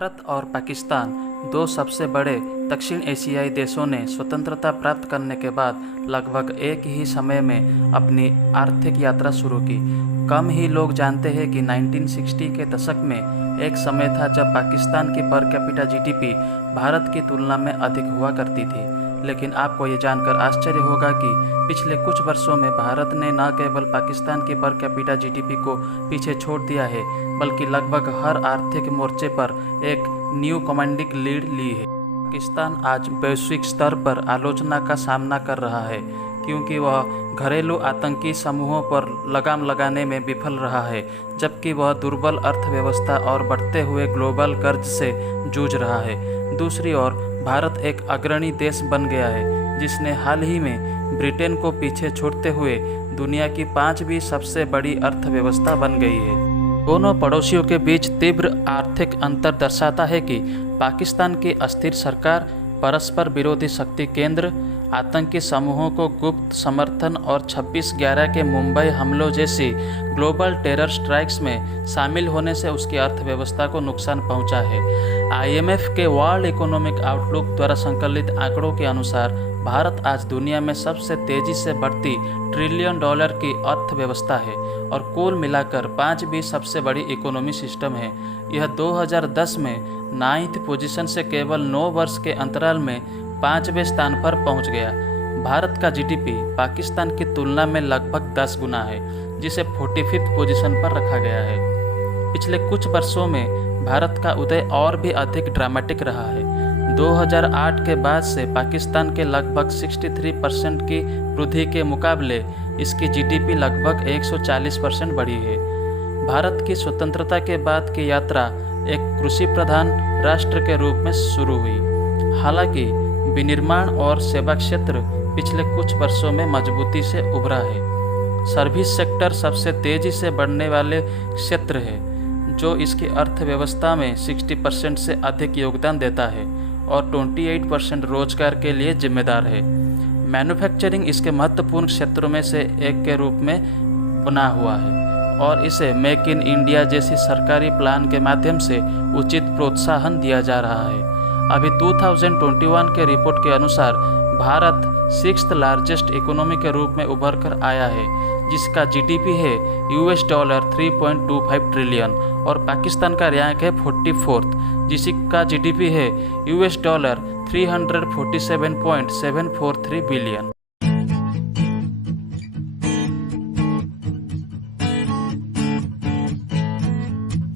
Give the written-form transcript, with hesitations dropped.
भारत और पाकिस्तान दो सबसे बड़े दक्षिण एशियाई देशों ने स्वतंत्रता प्राप्त करने के बाद लगभग एक ही समय में अपनी आर्थिक यात्रा शुरू की। कम ही लोग जानते हैं कि 1960 के दशक में एक समय था जब पाकिस्तान की पर कैपिटा जीडीपी भारत की तुलना में अधिक हुआ करती थी। लेकिन आपको ये जानकर आश्चर्य होगा कि पिछले कुछ वर्षों में भारत ने न केवल पाकिस्तान की पर कैपिटा जीडीपी को पीछे छोड़ दिया है, बल्कि लगभग हर आर्थिक मोर्चे पर एक न्यू कमांडिंग लीड ली है। पाकिस्तान आज वैश्विक स्तर पर आलोचना का सामना कर रहा है क्योंकि वह घरेलू आतंकी समूहों पर लगाम लगाने में विफल रहा है, जबकि वह दुर्बल अर्थव्यवस्था और बढ़ते हुए ग्लोबल कर्ज से जूझ रहा है। दूसरी ओर भारत एक अग्रणी देश बन गया है, जिसने हाल ही में ब्रिटेन को पीछे छोड़ते हुए दुनिया की 5वीं सबसे बड़ी अर्थव्यवस्था बन गई है। दोनों पड़ोसियों के बीच तीव्र आर्थिक अंतर दर्शाता है कि पाकिस्तान की अस्थिर सरकार, परस्पर विरोधी शक्ति केंद्र, आतंकी समूहों को गुप्त समर्थन और 26/11 के मुंबई हमलों जैसी ग्लोबल टेरर स्ट्राइक्स में शामिल होने से उसकी अर्थव्यवस्था को नुकसान पहुंचा है। IMF के वर्ल्ड इकोनॉमिक आउटलुक द्वारा संकलित आंकड़ों के अनुसार भारत आज दुनिया में सबसे तेजी से बढ़ती $1 ट्रिलियन की अर्थव्यवस्था है और कुल मिलाकर 5वीं सबसे बड़ी इकोनॉमी सिस्टम है। यह 2010 में 9th पोजीशन से केवल 9 वर्ष के अंतराल में 5वें स्थान पर पहुंच गया। भारत का जीडीपी पाकिस्तान की तुलना में लगभग 10 गुना है, जिसे 45th पोजीशन पर रखा गया है। पिछले कुछ वर्षों में भारत का उदय और भी अधिक ड्रामेटिक रहा है। 2008 के बाद से पाकिस्तान के लगभग 63% की वृद्धि के मुकाबले इसकी जीडीपी लगभग 140% बढ़ी है। भारत की स्वतंत्रता के बाद की यात्रा एक कृषि प्रधान राष्ट्र के रूप में शुरू हुई। हालांकि विनिर्माण और सेवा क्षेत्र पिछले कुछ वर्षों में मजबूती से उभरा है। सर्विस सेक्टर सबसे तेजी से बढ़ने वाले क्षेत्र है, जो इसकी अर्थव्यवस्था में 60% से अधिक योगदान देता है और 28% रोजगार के लिए जिम्मेदार है। मैन्युफैक्चरिंग इसके महत्वपूर्ण क्षेत्रों में से एक के रूप में बना हुआ है और इसे मेक इन इंडिया जैसी सरकारी प्लान के माध्यम से उचित प्रोत्साहन दिया जा रहा है। अभी 2021 के रिपोर्ट के अनुसार भारत 6th लार्जेस्ट इकोनॉमी के रूप में उभर कर आया है, जिसका जीडीपी है $3.25 ट्रिलियन और पाकिस्तान का रैंक है 44th, जिसका जीडीपी है $347.743 बिलियन।